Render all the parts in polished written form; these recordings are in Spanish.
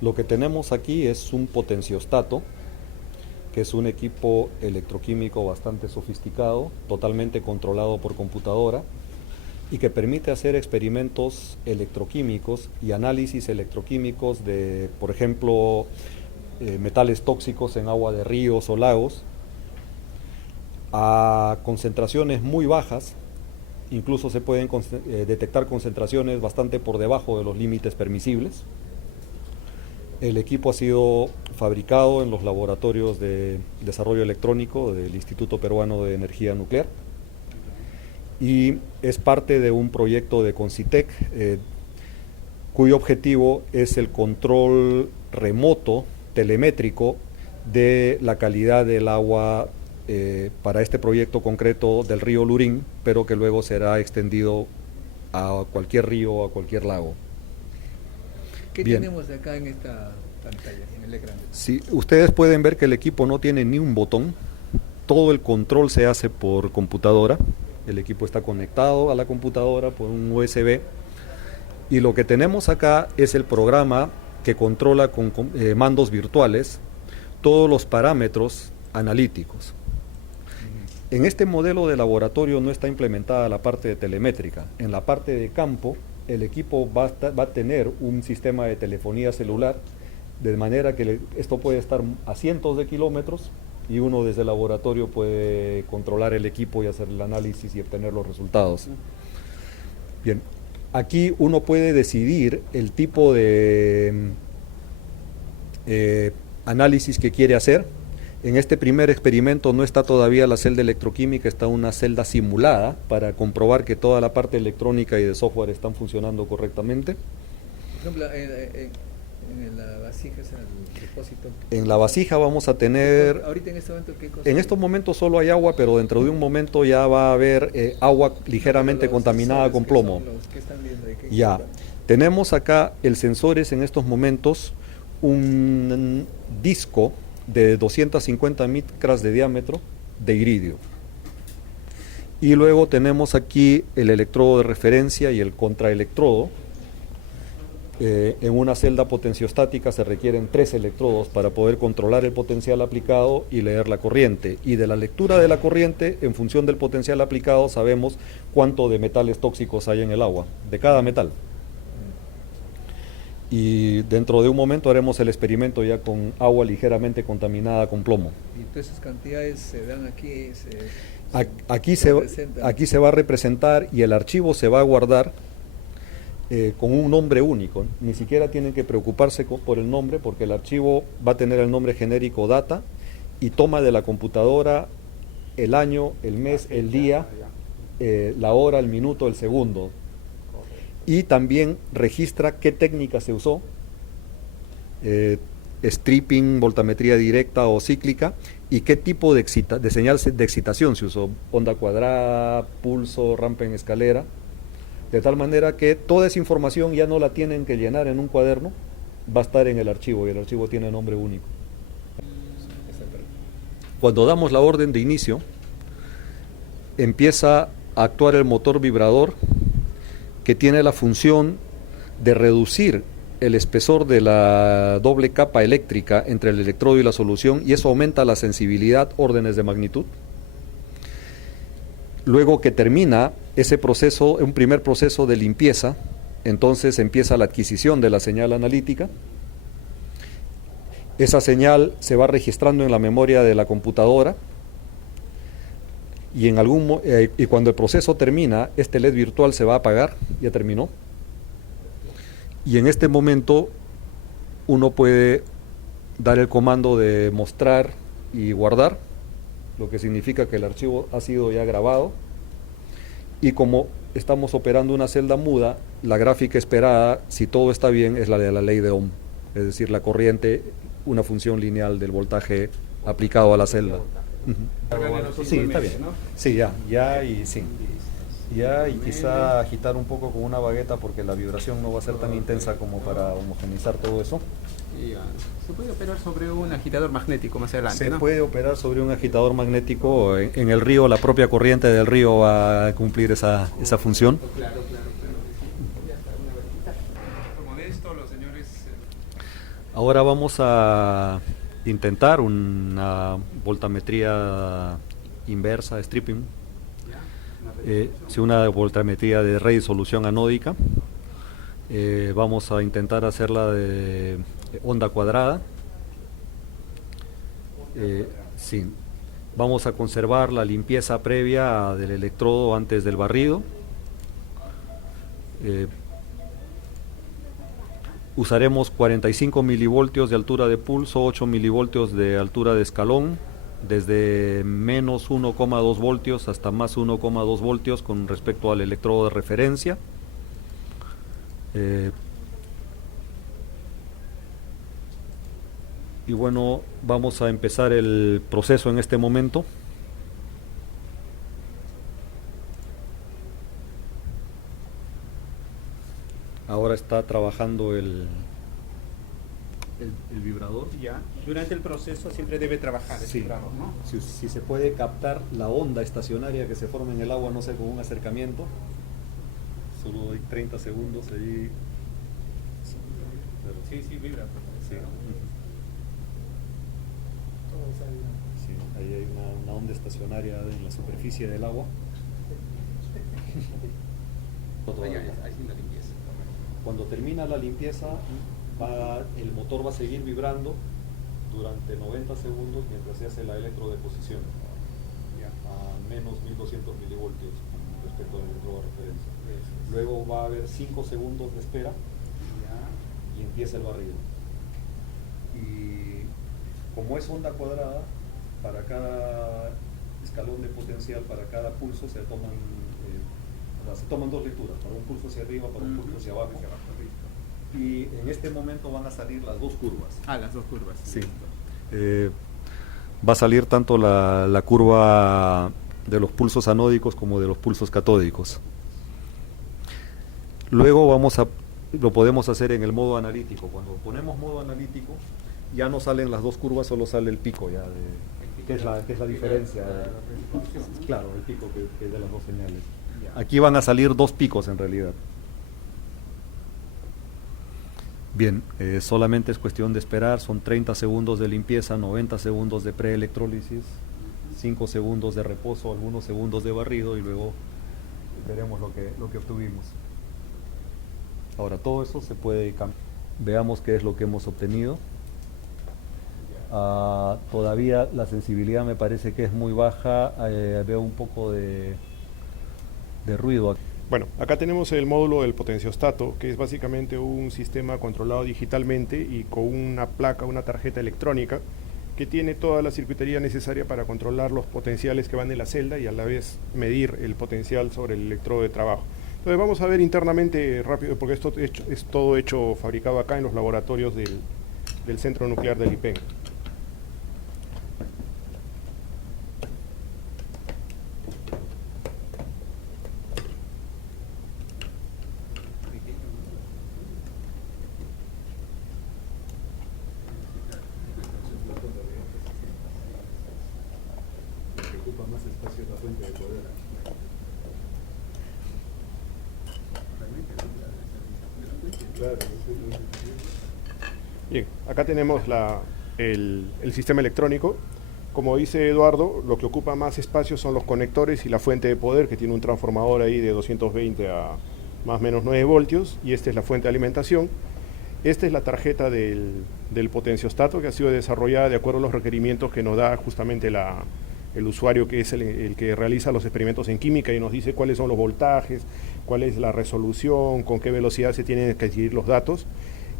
Lo que tenemos aquí es un potenciostato, que es un equipo electroquímico bastante sofisticado, totalmente controlado por computadora y que permite hacer experimentos electroquímicos y análisis electroquímicos de, por ejemplo, metales tóxicos en agua de ríos o lagos a concentraciones muy bajas. Incluso se pueden detectar concentraciones bastante por debajo de los límites permisibles. El equipo ha sido fabricado en los laboratorios de desarrollo electrónico del Instituto Peruano de Energía Nuclear y es parte de un proyecto de Concitec cuyo objetivo es el control remoto telemétrico de la calidad del agua para este proyecto concreto del río Lurín, pero que luego será extendido a cualquier río o a cualquier lago. ¿Qué Bien. tenemos acá en esta pantalla, en el ecrán? Sí, ustedes pueden ver que el equipo no tiene ni un botón, todo el control se hace por computadora, el equipo está conectado a la computadora por un USB y lo que tenemos acá es el programa que controla con mandos virtuales todos los parámetros analíticos. En este modelo de laboratorio no está implementada la parte de telemétrica. En la parte de campo, el equipo va a tener un sistema de telefonía celular, de manera que esto puede estar a cientos de kilómetros y uno desde el laboratorio puede controlar el equipo y hacer el análisis y obtener los resultados. Bien, aquí uno puede decidir el tipo de análisis que quiere hacer. En este primer experimento no está todavía la celda electroquímica, está una celda simulada para comprobar que toda la parte electrónica y de software están funcionando correctamente. Por ejemplo, en la vasija, es el depósito. En la vasija vamos a tener... Ahorita en este momento, ¿qué cosa? En estos momentos solo hay agua, pero dentro de un momento ya va a haber agua ligeramente contaminada con plomo. ¿Qué están viendo ahí? Ya, tenemos acá el sensor es en estos momentos un disco de 250 micras de diámetro de iridio. Y luego tenemos aquí el electrodo de referencia y el contraelectrodo. En una celda potenciostática se requieren 3 electrodos para poder controlar el potencial aplicado y leer la corriente. Y de la lectura de la corriente, en función del potencial aplicado, sabemos cuánto de metales tóxicos hay en el agua, de cada metal. Y dentro de un momento haremos el experimento ya con agua ligeramente contaminada con plomo. Y todas esas cantidades se dan aquí, aquí se va a representar y el archivo se va a guardar con un nombre único. Ni siquiera tienen que preocuparse por el nombre, porque el archivo va a tener el nombre genérico data y toma de la computadora el año, el mes, el día, la hora, el minuto, el segundo. Y también registra qué técnica se usó, stripping, voltametría directa o cíclica, y qué tipo de señal de excitación se usó, onda cuadrada, pulso, rampa en escalera, de tal manera que toda esa información ya no la tienen que llenar en un cuaderno, va a estar en el archivo y el archivo tiene nombre único. Cuando damos la orden de inicio, empieza a actuar el motor vibrador, que tiene la función de reducir el espesor de la doble capa eléctrica entre el electrodo y la solución, y eso aumenta la sensibilidad, órdenes de magnitud. Luego que termina ese proceso, un primer proceso de limpieza, entonces empieza la adquisición de la señal analítica. Esa señal se va registrando en la memoria de la computadora, y y cuando el proceso termina, este LED virtual se va a apagar, ya terminó, y en este momento uno puede dar el comando de mostrar y guardar, lo que significa que el archivo ha sido ya grabado, y como estamos operando una celda muda, la gráfica esperada, si todo está bien, es la de la ley de Ohm, es decir, la corriente, una función lineal del voltaje aplicado a la celda. Sí, está bien. Sí, ya, y quizá agitar un poco con una bagueta porque la vibración no va a ser tan intensa como para homogeneizar todo eso. Se puede operar sobre un agitador magnético más adelante, Se ¿no? puede operar sobre un agitador magnético. En el río, la propia corriente del río va a cumplir esa función. Claro. Como de esto, los señores... Ahora vamos a intentar una voltametría inversa, stripping, sí, una voltametría de resolución anódica. Vamos a intentar hacerla de onda cuadrada. Sí. Vamos a conservar la limpieza previa del electrodo antes del barrido. Usaremos 45 milivoltios de altura de pulso, 8 milivoltios de altura de escalón, desde menos 1,2 voltios hasta más 1,2 voltios con respecto al electrodo de referencia. Y bueno, vamos a empezar el proceso en este momento. Ahora está trabajando el vibrador. Ya. Durante el proceso siempre debe trabajar el Sí. vibrador, ¿no? Si se puede captar la onda estacionaria que se forma en el agua, no sé, con un acercamiento. Solo hay 30 segundos ahí. Sí, sí, vibra. Sí. Sí, ahí hay una onda estacionaria en la superficie del agua. Ahí sí la limpieza. Cuando termina la limpieza, el motor va a seguir vibrando durante 90 segundos mientras se hace la electrodeposición a menos 1200 milivoltios con respecto al electrodo de referencia. Luego va a haber 5 segundos de espera y empieza el barrido. Y como es onda cuadrada, para cada escalón de potencial, para cada pulso se toman dos lecturas, para un pulso hacia arriba, para un pulso hacia abajo. Y en este momento van a salir las dos curvas. Las dos curvas. Sí. Va a salir tanto la curva de los pulsos anódicos como de los pulsos catódicos. Luego lo podemos hacer en el modo analítico. Cuando ponemos modo analítico, ya no salen las dos curvas, solo sale el pico ya que es la diferencia. Claro, el pico que es de las dos señales. Aquí van a salir dos picos en realidad. Bien, solamente es cuestión de esperar, son 30 segundos de limpieza, 90 segundos de preelectrólisis, 5 segundos de reposo, algunos segundos de barrido y luego veremos lo que obtuvimos. Ahora todo eso se puede cambiar. Veamos qué es lo que hemos obtenido. Todavía la sensibilidad me parece que es muy baja, veo un poco de ruido. Bueno, acá tenemos el módulo del potenciostato, que es básicamente un sistema controlado digitalmente y con una placa, una tarjeta electrónica, que tiene toda la circuitería necesaria para controlar los potenciales que van en la celda y a la vez medir el potencial sobre el electrodo de trabajo. Entonces vamos a ver internamente rápido, porque esto es todo hecho, fabricado acá en los laboratorios del Centro Nuclear del IPEN. Ocupa más espacio la fuente de poder. Bien, acá tenemos el sistema electrónico. Como dice Eduardo, lo que ocupa más espacio son los conectores y la fuente de poder, que tiene un transformador ahí de 220 a más o menos 9 voltios, y esta es la fuente de alimentación. Esta es la tarjeta del potenciostato, que ha sido desarrollada de acuerdo a los requerimientos que nos da justamente el usuario, que es el que realiza los experimentos en química y nos dice cuáles son los voltajes, cuál es la resolución, con qué velocidad se tienen que adquirir los datos.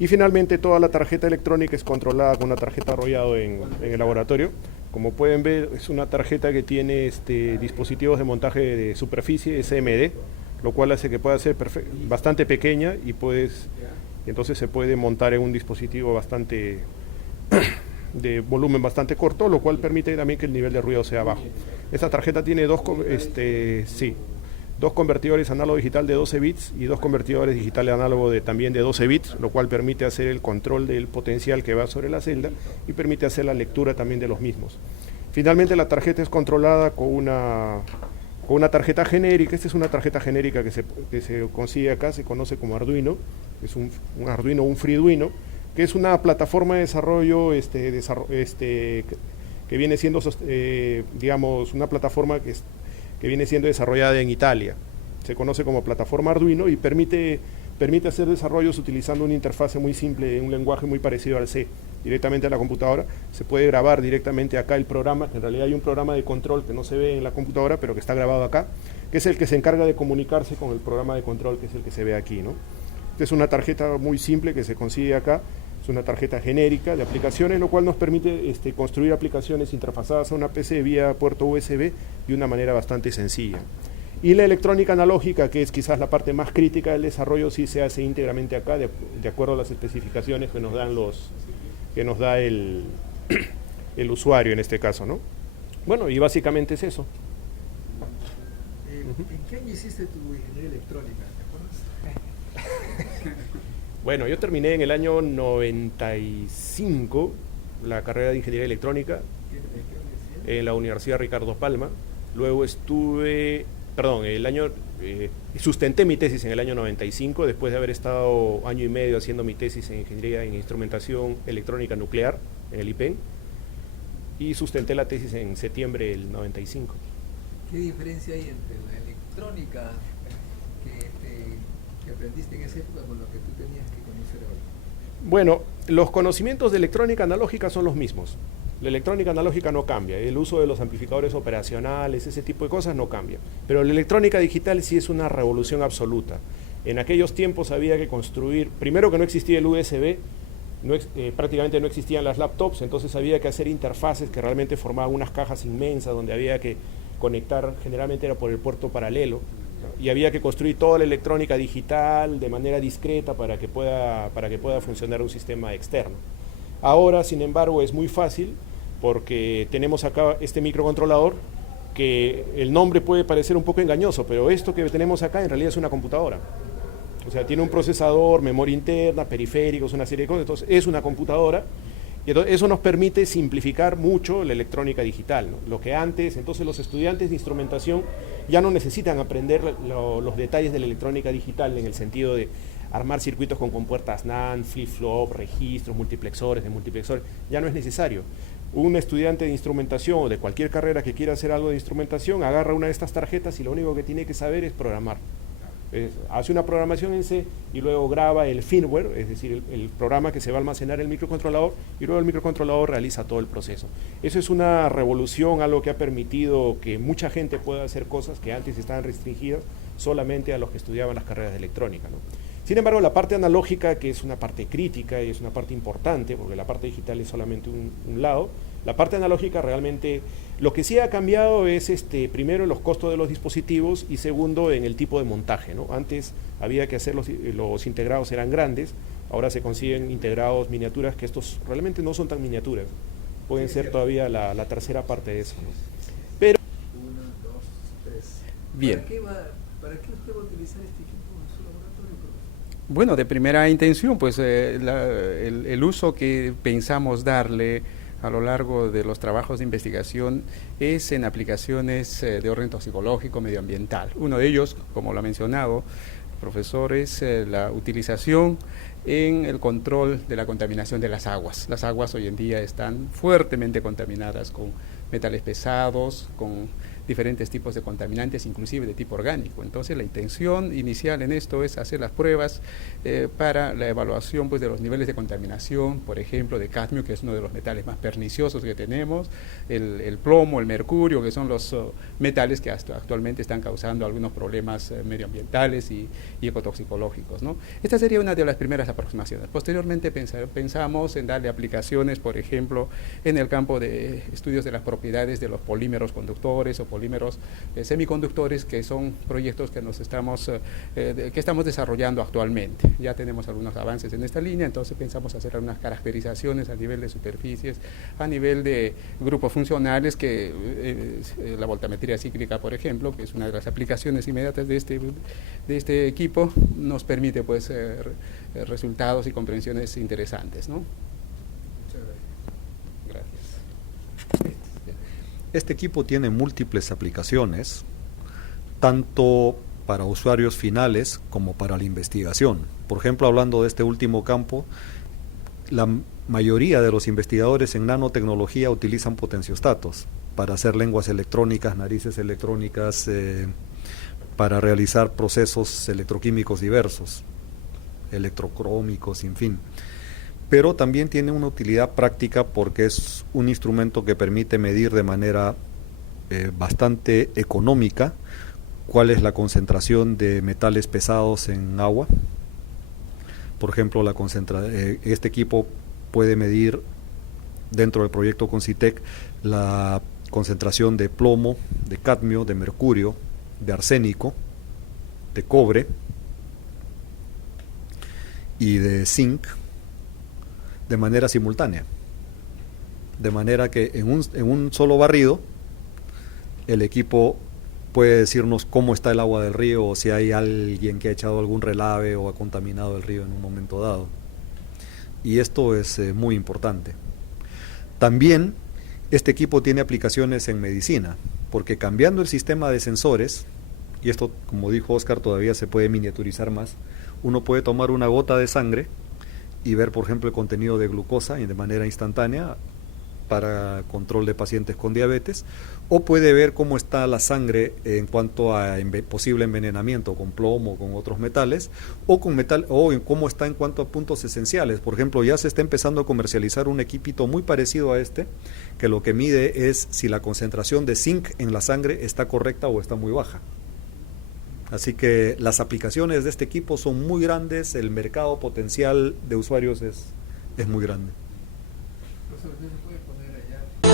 Y finalmente toda la tarjeta electrónica es controlada con una tarjeta arrollado en el laboratorio. Como pueden ver, es una tarjeta que tiene dispositivos de montaje de superficie SMD, lo cual hace que pueda ser bastante pequeña y entonces se puede montar en un dispositivo bastante de volumen bastante corto, lo cual permite también que el nivel de ruido sea bajo. Esta tarjeta tiene dos convertidores análogo digital de 12 bits y dos convertidores digitales análogo también de 12 bits, lo cual permite hacer el control del potencial que va sobre la celda y permite hacer la lectura también de los mismos. Finalmente la tarjeta es controlada con una tarjeta genérica. Esta es una tarjeta genérica que se consigue acá, se conoce como Arduino, es un Arduino o un FreeDuino, que es una plataforma de desarrollo, que viene siendo, digamos, una plataforma que viene siendo desarrollada en Italia. Se conoce como plataforma Arduino y permite hacer desarrollos utilizando una interfase muy simple, un lenguaje muy parecido al C, directamente a la computadora. Se puede grabar directamente acá el programa, que en realidad hay un programa de control que no se ve en la computadora, pero que está grabado acá, que es el que se encarga de comunicarse con el programa de control, que es el que se ve aquí, ¿no? Esta es una tarjeta muy simple que se consigue acá, es una tarjeta genérica de aplicaciones, lo cual nos permite construir aplicaciones interfazadas a una PC vía puerto USB de una manera bastante sencilla. Y la electrónica analógica, que es quizás la parte más crítica del desarrollo, sí se hace íntegramente acá, de acuerdo a las especificaciones que nos da el usuario en este caso, ¿no? Bueno, y básicamente es eso. ¿En qué año hiciste tu ingeniería electrónica? ¿Te acuerdas? Bueno, yo terminé en el año 95 la carrera de ingeniería electrónica en la Universidad Ricardo Palma. Luego sustenté mi tesis en el año 95, después de haber estado año y medio haciendo mi tesis en ingeniería en instrumentación electrónica nuclear en el IPEN, y sustenté la tesis en septiembre del 95. ¿Qué diferencia hay entre la electrónica que aprendiste en esa época con lo que tú tenías que conocer ahora? Bueno, los conocimientos de electrónica analógica son los mismos. La electrónica analógica no cambia, el uso de los amplificadores operacionales, ese tipo de cosas no cambia. Pero la electrónica digital sí es una revolución absoluta. En aquellos tiempos había que construir, primero que no existía el USB, prácticamente no existían las laptops, entonces había que hacer interfaces que realmente formaban unas cajas inmensas donde había que conectar, generalmente era por el puerto paralelo, ¿no? Y había que construir toda la electrónica digital de manera discreta para que pueda funcionar un sistema externo. Ahora, sin embargo, es muy fácil porque tenemos acá este microcontrolador, que el nombre puede parecer un poco engañoso, pero esto que tenemos acá en realidad es una computadora. O sea, tiene un procesador, memoria interna, periféricos, una serie de cosas, entonces es una computadora, y entonces eso nos permite simplificar mucho la electrónica digital, ¿no? Lo que antes, entonces los estudiantes de instrumentación ya no necesitan aprender los detalles de la electrónica digital en el sentido de armar circuitos con compuertas NAND, flip-flop, registros, multiplexores, ya no es necesario. Un estudiante de instrumentación o de cualquier carrera que quiera hacer algo de instrumentación agarra una de estas tarjetas y lo único que tiene que saber es programar. Hace una programación en C y luego graba el firmware, es decir, el programa que se va a almacenar en el microcontrolador, y luego el microcontrolador realiza todo el proceso. Eso es una revolución, algo que ha permitido que mucha gente pueda hacer cosas que antes estaban restringidas solamente a los que estudiaban las carreras de electrónica, ¿no? Sin embargo, la parte analógica, que es una parte crítica y es una parte importante, porque la parte digital es solamente un lado, la parte analógica realmente, lo que sí ha cambiado es primero los costos de los dispositivos y segundo en el tipo de montaje, ¿no? Antes había que hacer los integrados eran grandes, ahora se consiguen integrados miniaturas, que estos realmente no son tan miniaturas, pueden ser todavía la tercera parte de eso, ¿no? Pero 1, 2, 3. Bien. ¿Para qué usted va a utilizar este equipo en su laboratorio, profesor? Bueno, de primera intención, pues el uso que pensamos darle a lo largo de los trabajos de investigación es en aplicaciones de orden toxicológico medioambiental. Uno de ellos, como lo ha mencionado el profesor, es la utilización en el control de la contaminación de las aguas. Las aguas hoy en día están fuertemente contaminadas con metales pesados, con diferentes tipos de contaminantes, inclusive de tipo orgánico. Entonces la intención inicial en esto es hacer las pruebas para la evaluación, pues, de los niveles de contaminación, por ejemplo, de cadmio, que es uno de los metales más perniciosos que tenemos, el plomo, el mercurio, que son los metales que actualmente están causando algunos problemas medioambientales y ecotoxicológicos, ¿no? Esta sería una de las primeras aproximaciones. Posteriormente pensamos en darle aplicaciones, por ejemplo, en el campo de estudios de las propiedades de los polímeros conductores o polímeros semiconductores, que son proyectos que que estamos desarrollando actualmente. Ya tenemos algunos avances en esta línea, entonces pensamos hacer algunas caracterizaciones a nivel de superficies, a nivel de grupos funcionales, que la voltametría cíclica, por ejemplo, que es una de las aplicaciones inmediatas de este equipo, nos permite, pues, resultados y comprensiones interesantes, ¿no? Muchas gracias. Gracias. Este equipo tiene múltiples aplicaciones, tanto para usuarios finales como para la investigación. Por ejemplo, hablando de este último campo, la mayoría de los investigadores en nanotecnología utilizan potenciostatos para hacer lenguas electrónicas, narices electrónicas, para realizar procesos electroquímicos diversos, electrocrómicos, en fin. Pero también tiene una utilidad práctica porque es un instrumento que permite medir de manera bastante económica cuál es la concentración de metales pesados en agua. Por ejemplo, este equipo puede medir dentro del proyecto Concitec la concentración de plomo, de cadmio, de mercurio, de arsénico, de cobre y de zinc de manera simultánea. De manera que en un solo barrido el equipo puede decirnos cómo está el agua del río o si hay alguien que ha echado algún relave o ha contaminado el río en un momento dado. Y esto es muy importante. También este equipo tiene aplicaciones en medicina, porque cambiando el sistema de sensores, y esto, como dijo Oscar, todavía se puede miniaturizar más, uno puede tomar una gota de sangre y ver, por ejemplo, el contenido de glucosa de manera instantánea para control de pacientes con diabetes, o puede ver cómo está la sangre en cuanto a posible envenenamiento con plomo o con otros metales, o en cómo está en cuanto a puntos esenciales. Por ejemplo, ya se está empezando a comercializar un equipito muy parecido a este, que lo que mide es si la concentración de zinc en la sangre está correcta o está muy baja. Así que las aplicaciones de este equipo son muy grandes, el mercado potencial de usuarios es muy grande. Profesor, ¿qué se puede poner allá?